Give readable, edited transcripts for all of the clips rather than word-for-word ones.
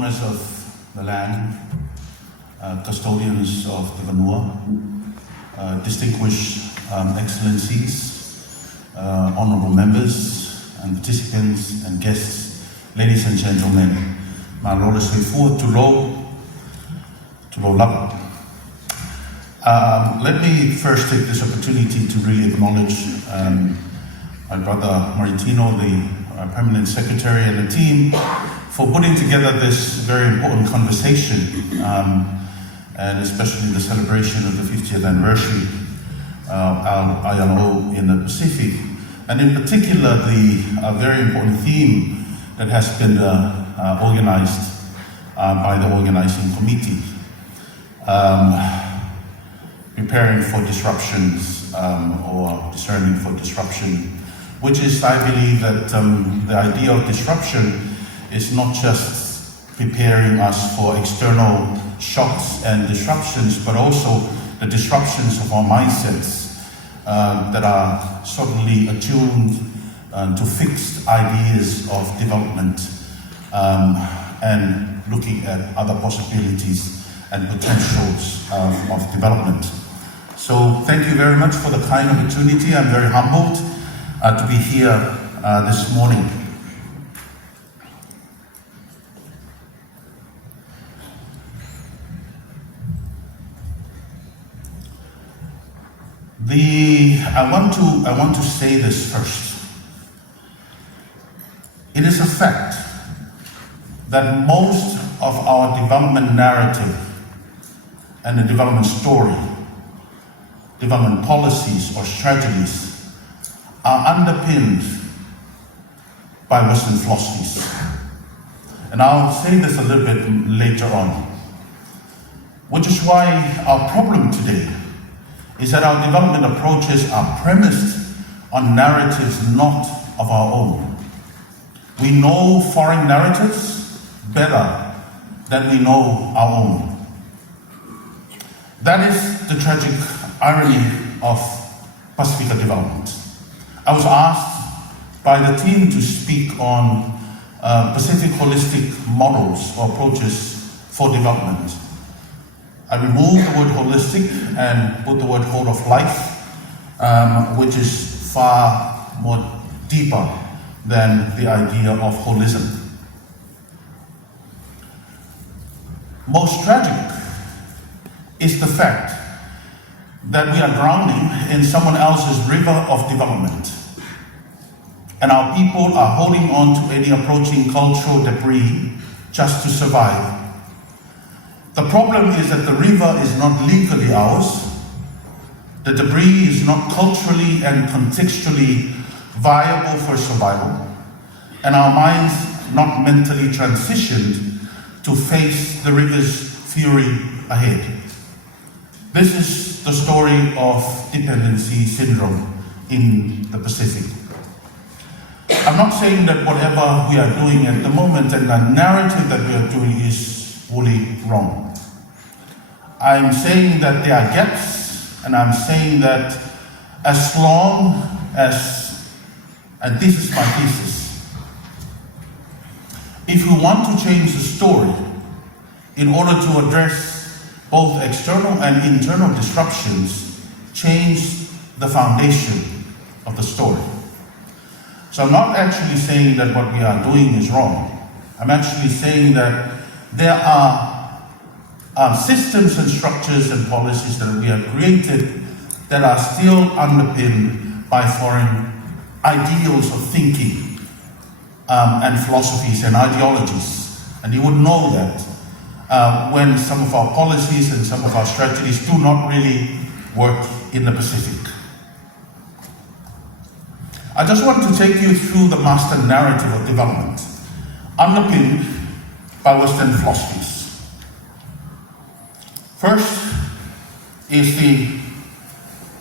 owners of the land, custodians of the Vanua, distinguished excellencies, honorable members and participants and guests, ladies and gentlemen, my Lord is faithful to Lo Lava. Let me first take this opportunity to really acknowledge my brother Maritino, the Permanent Secretary, and the team for putting together this very important conversation, and especially the celebration of the 50th anniversary of ILO in the Pacific, and in particular the very important theme that has been organized by the organizing committee, preparing for disruptions or discerning for disruption, which is, I believe, that the idea of disruption is not just preparing us for external shocks and disruptions, but also the disruptions of our mindsets that are suddenly attuned to fixed ideas of development and looking at other possibilities and potentials of development. So thank you very much for the kind opportunity. I'm very humbled to be here this morning. I want to say this first. It is a fact that most of our development narrative and the development story, development policies or strategies are underpinned by Western philosophies. And I'll say this a little bit later on, which is why our problem today is that our development approaches are premised on narratives not of our own. We know foreign narratives better than we know our own. That is the tragic irony of Pasifika development. I was asked by the team to speak on Pacific holistic models or approaches for development. I removed the word holistic and put the word whole of life, which is far more deeper than the idea of holism. Most tragic is the fact that we are drowning in someone else's river of development, and our people are holding on to any approaching cultural debris just to survive. The problem is that the river is not legally ours, the debris is not culturally and contextually viable for survival, and our minds not mentally transitioned to face the river's fury ahead. This is the story of dependency syndrome in the Pacific. I'm not saying that whatever we are doing at the moment and the narrative that we are doing is fully wrong. I'm saying that there are gaps, and I'm saying that as long as, and this is my thesis, if we want to change the story in order to address both external and internal disruptions, change the foundation of the story. So I'm not actually saying that what we are doing is wrong. I'm actually saying that there are systems and structures and policies that we have created that are still underpinned by foreign ideals of thinking and philosophies and ideologies. And you would know that when some of our policies and some of our strategies do not really work in the Pacific. I just want to take you through the master narrative of development, underpinned by Western philosophies. First is the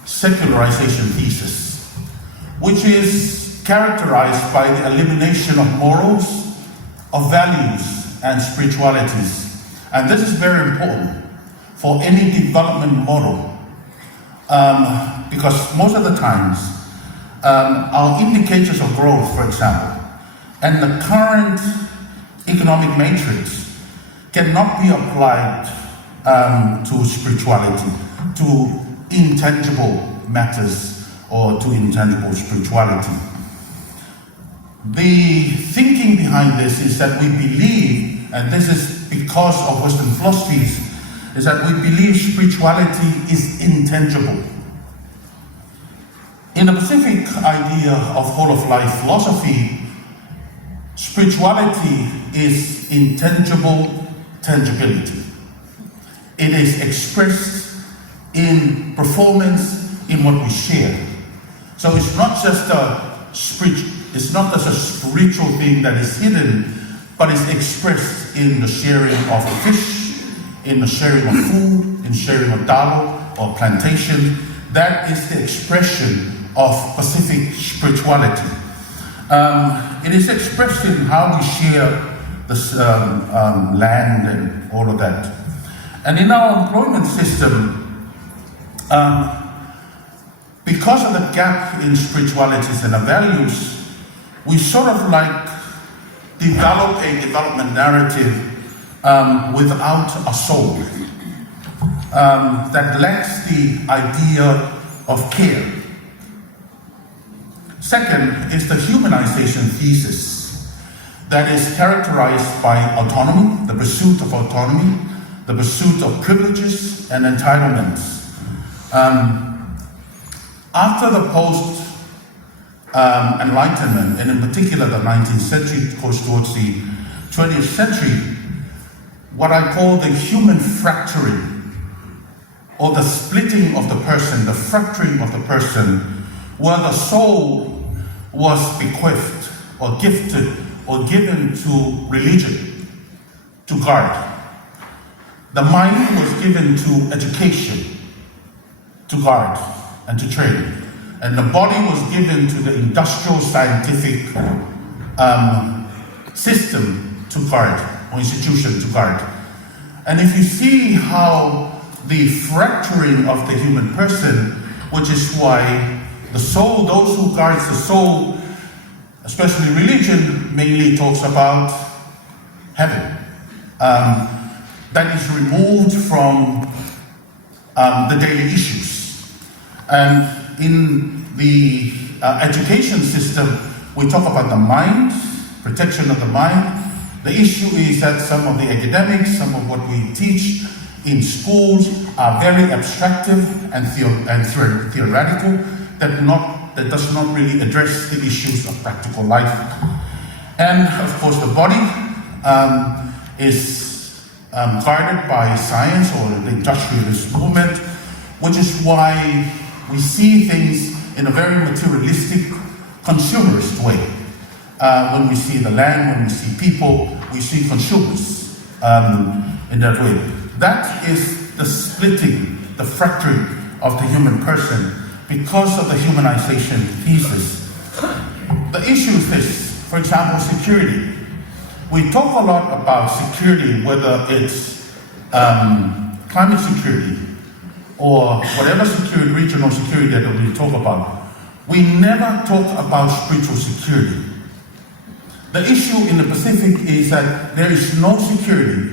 secularization thesis, which is characterized by the elimination of morals, of values, and spiritualities. And this is very important for any development model, because most of the times, our indicators of growth, for example, and the current economic matrix cannot be applied to spirituality, to intangible matters or to intangible spirituality. The thinking behind this is that we believe, and this is because of Western philosophies, is that we believe spirituality is intangible. In the Pacific idea of whole of life philosophy, spirituality is intangible tangibility. It is expressed in performance, in what we share. So it's not just a spiritual thing that is hidden, but it's expressed in the sharing of a fish, in the sharing of food, in sharing of dalo or plantation. That is the expression of Pacific spirituality. It is expressed in how we share this land and all of that. And in our employment system, because of the gap in spiritualities and the values, we sort of like develop a development narrative without a soul that lacks the idea of care. Second is the humanization thesis that is characterized by autonomy, the pursuit of autonomy, the pursuit of privileges and entitlements. After the post-Enlightenment, and in particular the 19th century goes towards the 20th century, what I call the human fracturing, or the splitting of the person, the fracturing of the person, where the soul was bequeathed or gifted or given to religion to guard. The mind was given to education to guard and to train. And the body was given to the industrial scientific system to guard, or institution to guard. And if you see how the fracturing of the human person, which is why the soul, those who guards the soul, especially religion, mainly talks about heaven. That is removed from the daily issues. And in the education system, we talk about the mind, protection of the mind. The issue is that some of the academics, some of what we teach in schools are very abstractive and theoretical, that does not really address the issues of practical life. And of course the body is guided by science or the industrialist movement, which is why we see things in a very materialistic, consumerist way. When we see the land, when we see people, we see consumers in that way. That is the splitting, the fracturing of the human person because of the humanization thesis. The issue is this, for example, security. We talk a lot about security, whether it's climate security or whatever security, regional security that we talk about. We never talk about spiritual security. The issue in the Pacific is that there is no security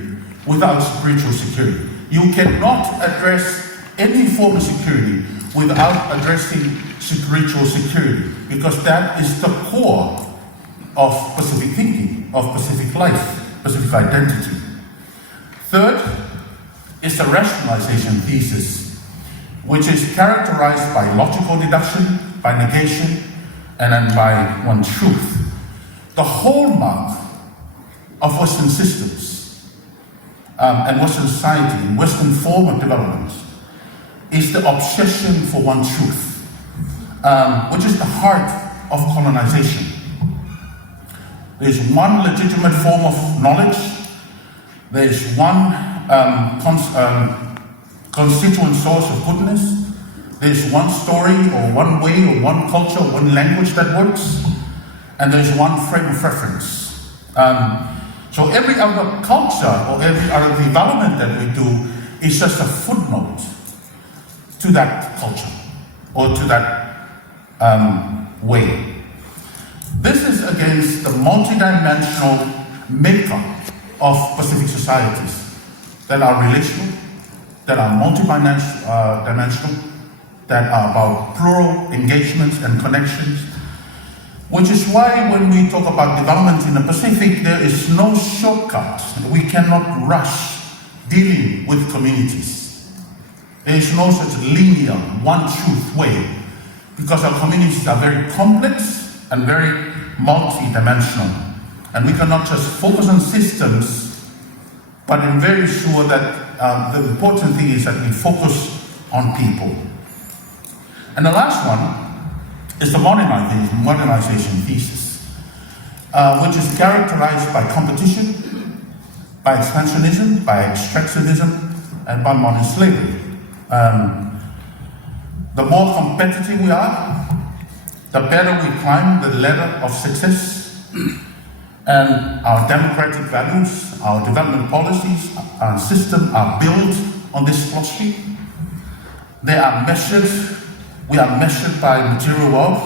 without spiritual security. You cannot address any form of security without addressing spiritual security, because that is the core of Pacific thinking, of Pacific life, Pacific identity. Third is the rationalization thesis, which is characterized by logical deduction, by negation, and then by one truth. The hallmark of Western systems and Western society, and Western form of development, is the obsession for one truth, which is the heart of colonization. There is one legitimate form of knowledge. There is one constituent source of goodness. There is one story or one way or one culture or one language that works. And there is one frame of reference. So every other culture or every other development that we do is just a footnote to that culture or to that way. This is against the multidimensional makeup of Pacific societies that are relational, that are multi-dimensional, that are about plural engagements and connections, which is why when we talk about development in the Pacific, there is no shortcut. We cannot rush dealing with communities. There is no such linear, one-truth way, because our communities are very complex and very multi-dimensional. And we cannot just focus on systems, but I'm very sure that the important thing is that we focus on people. And the last one is the modernization thesis, which is characterized by competition, by expansionism, by extractivism, and by modern slavery. The more competitive we are, the better we climb the ladder of success, and our democratic values, our development policies, our system are built on this philosophy. They are measured. We are measured by material wealth,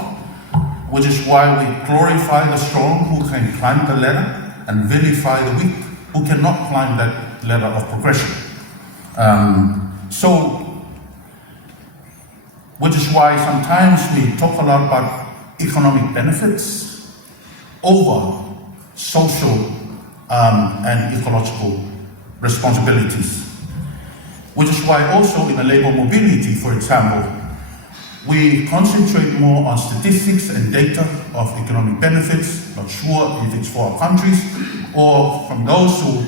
which is why we glorify the strong who can climb the ladder and vilify the weak who cannot climb that ladder of progression. Which is why sometimes we talk a lot about economic benefits over social and ecological responsibilities. Which is why also in the labor mobility, for example, we concentrate more on statistics and data of economic benefits, not sure if it's for our countries or from those who,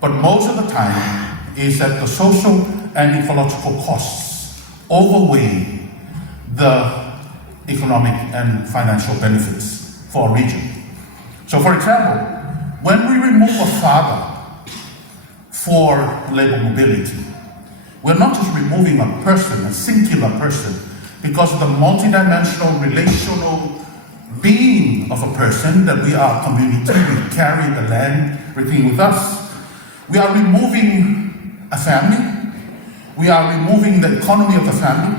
but most of the time is that the social and ecological costs overweigh the economic and financial benefits for a region. So for example, when we remove a father for labor mobility, we're not just removing a person, a singular person, because of the multidimensional, relational being of a person, that we are a community, we carry the land, everything with us. We are removing a family, we are removing the economy of the family,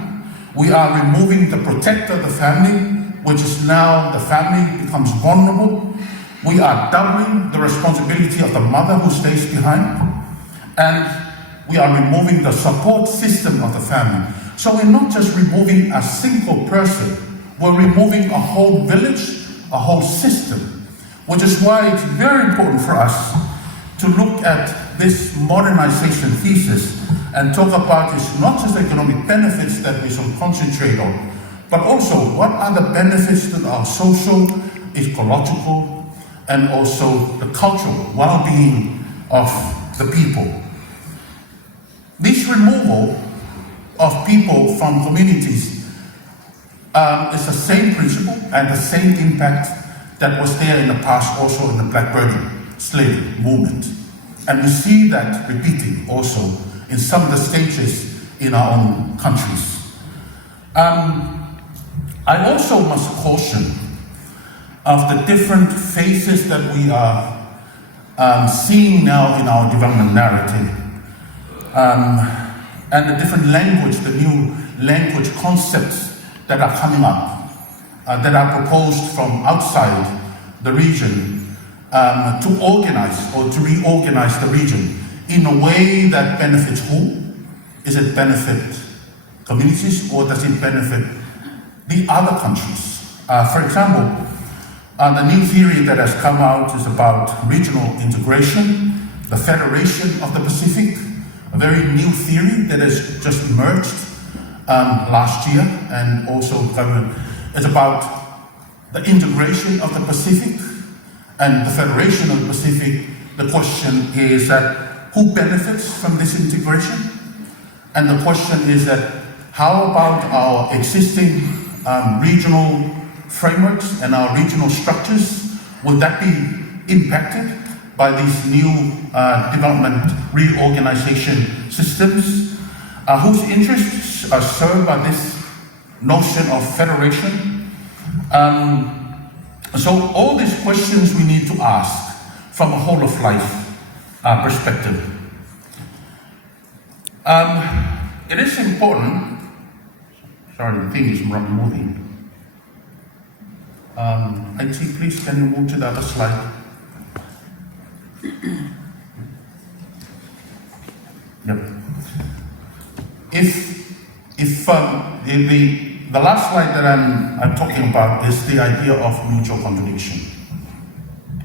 we are removing the protector of the family, which is now the family becomes vulnerable. We are doubling the responsibility of the mother who stays behind, and we are removing the support system of the family. So we're not just removing a single person, we're removing a whole village, a whole system, which is why it's very important for us to look at this modernization thesis and talk about it's not just economic benefits that we should concentrate on, but also what are the benefits that are social, ecological, and also the cultural well-being of the people. This removal of people from communities is the same principle and the same impact that was there in the past also in the blackbirding slave movement. And we see that repeating also in some of the stages in our own countries. I also must caution of the different phases that we are seeing now in our development narrative. And the different language, the new language concepts that are coming up, that are proposed from outside the region to organize or to reorganize the region in a way that benefits who? Is it benefit communities or does it benefit the other countries? For example, the new theory that has come out is about regional integration, the Federation of the Pacific, a very new theory that has just emerged last year, and also it's about the integration of the Pacific and the Federation of the Pacific. The question is that who benefits from this integration? And the question is that how about our existing regional frameworks and our regional structures? Would that be impacted by these new development reorganization systems? Whose interests are served by this notion of federation? So all these questions we need to ask from a whole of life perspective. It is important, sorry, the thing is moving. IT, please, can you move to the other slide? Yep. The last slide that I'm talking about is the idea of mutual contradiction.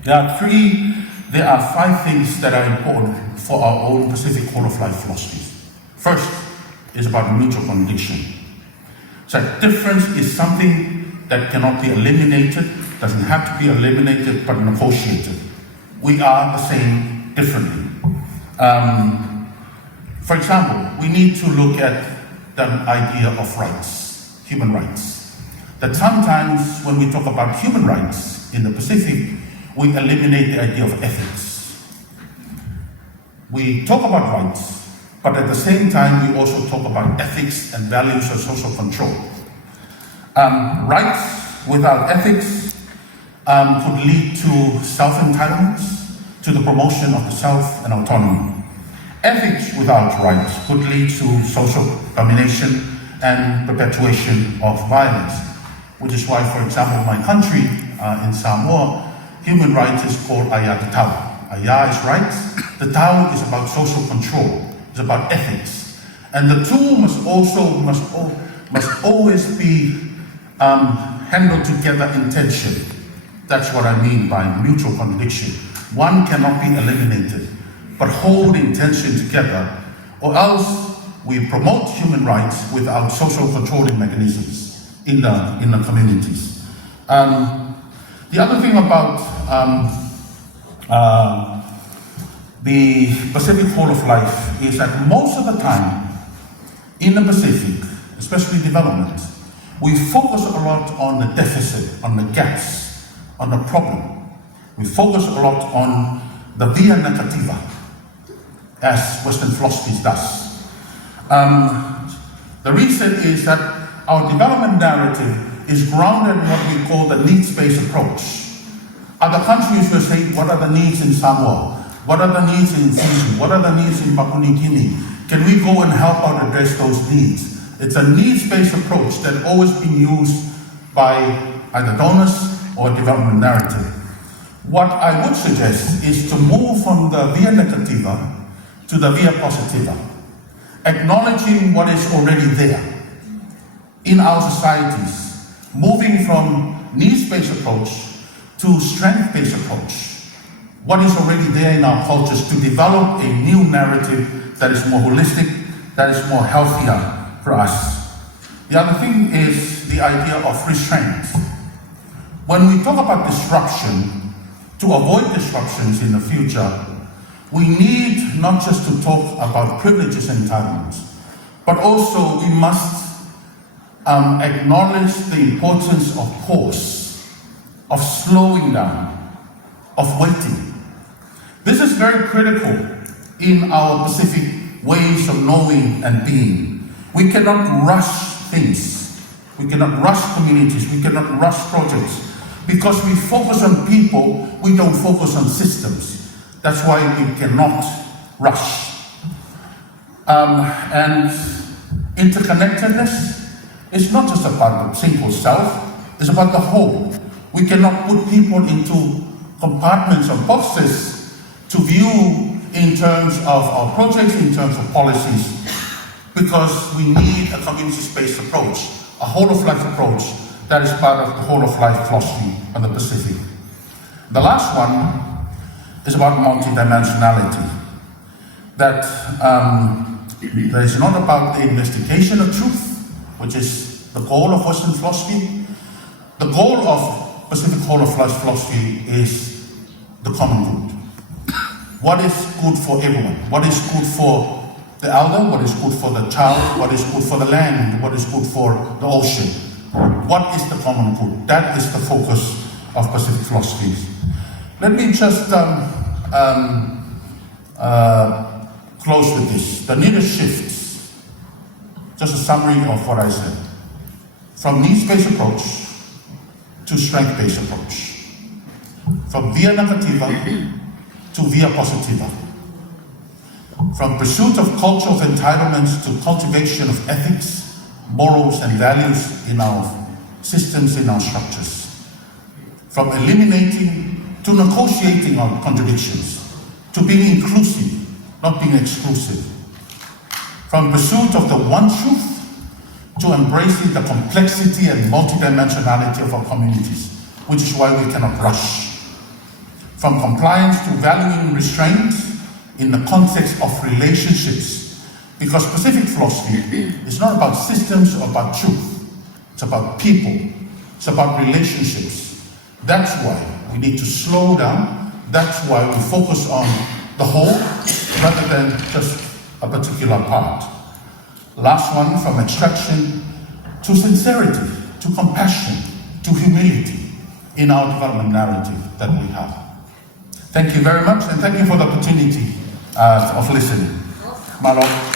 There are 5 things that are important for our own Pacific whole of life philosophies. First is about mutual contradiction. So difference is something that cannot be eliminated, doesn't have to be eliminated, but negotiated. We are the same differently. For example, we need to look at the idea of rights, human rights. That sometimes when we talk about human rights in the Pacific, we eliminate the idea of ethics. We talk about rights, but at the same time we also talk about ethics and values of social control. Rights without ethics could lead to self-entitlements, to the promotion of the self and autonomy. Ethics without rights could lead to social domination and perpetuation of violence, which is why, for example, my country, in Samoa, human rights is called Aya the Tau. Aya is rights, the Tau is about social control, it's about ethics. And the two must always be handled together in tension. That's what I mean by mutual contradiction. One cannot be eliminated, but hold in tension together, or else we promote human rights without social controlling mechanisms in the communities. The other thing about the Pacific whole of life is that most of the time in the Pacific, especially development, we focus a lot on the deficit, on the gaps, on the problem. We focus a lot on the via negativa, as Western philosophies does. The reason is that our development narrative is grounded in what we call the needs-based approach. Other countries will say, what are the needs in Samoa? What are the needs in Fiji? What are the needs in Papua New Guinea? Can we go and help out address those needs? It's a needs-based approach that always been used by either donors or development narrative. What I would suggest is to move from the via negativa to the via positiva, acknowledging what is already there in our societies, moving from needs-based approach to strength-based approach. What is already there in our cultures to develop a new narrative that is more holistic, that is more healthier for us. The other thing is the idea of restraint. When we talk about disruption, to avoid disruptions in the future, we need not just to talk about privileges and entitlements, but also we must acknowledge the importance of pause, of slowing down, of waiting. This is very critical in our Pacific ways of knowing and being. We cannot rush things. We cannot rush communities. We cannot rush projects. Because we focus on people, we don't focus on systems. That's why we cannot rush. And interconnectedness is not just about the single self, it's about the whole. We cannot put people into compartments or boxes to view in terms of our projects, in terms of policies, because we need a community-based approach, a whole-of-life approach that is part of the whole-of-life philosophy on the Pacific. The last one is about multidimensionality, that is not about the investigation of truth, which is the goal of Western philosophy. The goal of Pacific whole-of-life philosophy is the common good. What is good for everyone? What is good for the elder? What is good for the child? What is good for the land? What is good for the ocean? What is the common good? That is the focus of Pacific philosophies. Let me just close with this. The needed shifts. Just a summary of what I said. From needs-based approach to strength-based approach. From via negativa to via positiva. From pursuit of cultural entitlements to cultivation of ethics, morals and values in our systems, in our structures. From eliminating to negotiating our contradictions. to being inclusive, not being exclusive. From pursuit of the one truth to embracing the complexity and multidimensionality of our communities, which is why we cannot rush. From compliance to valuing restraint in the context of relationships, because Pacific philosophy is not about systems or about truth. It's about people. It's about relationships. That's why we need to slow down. That's why we focus on the whole rather than just a particular part. Last one, from extraction to sincerity, to compassion, to humility in our development narrative that we have. Thank you very much, and thank you for the opportunity of listening. Malo.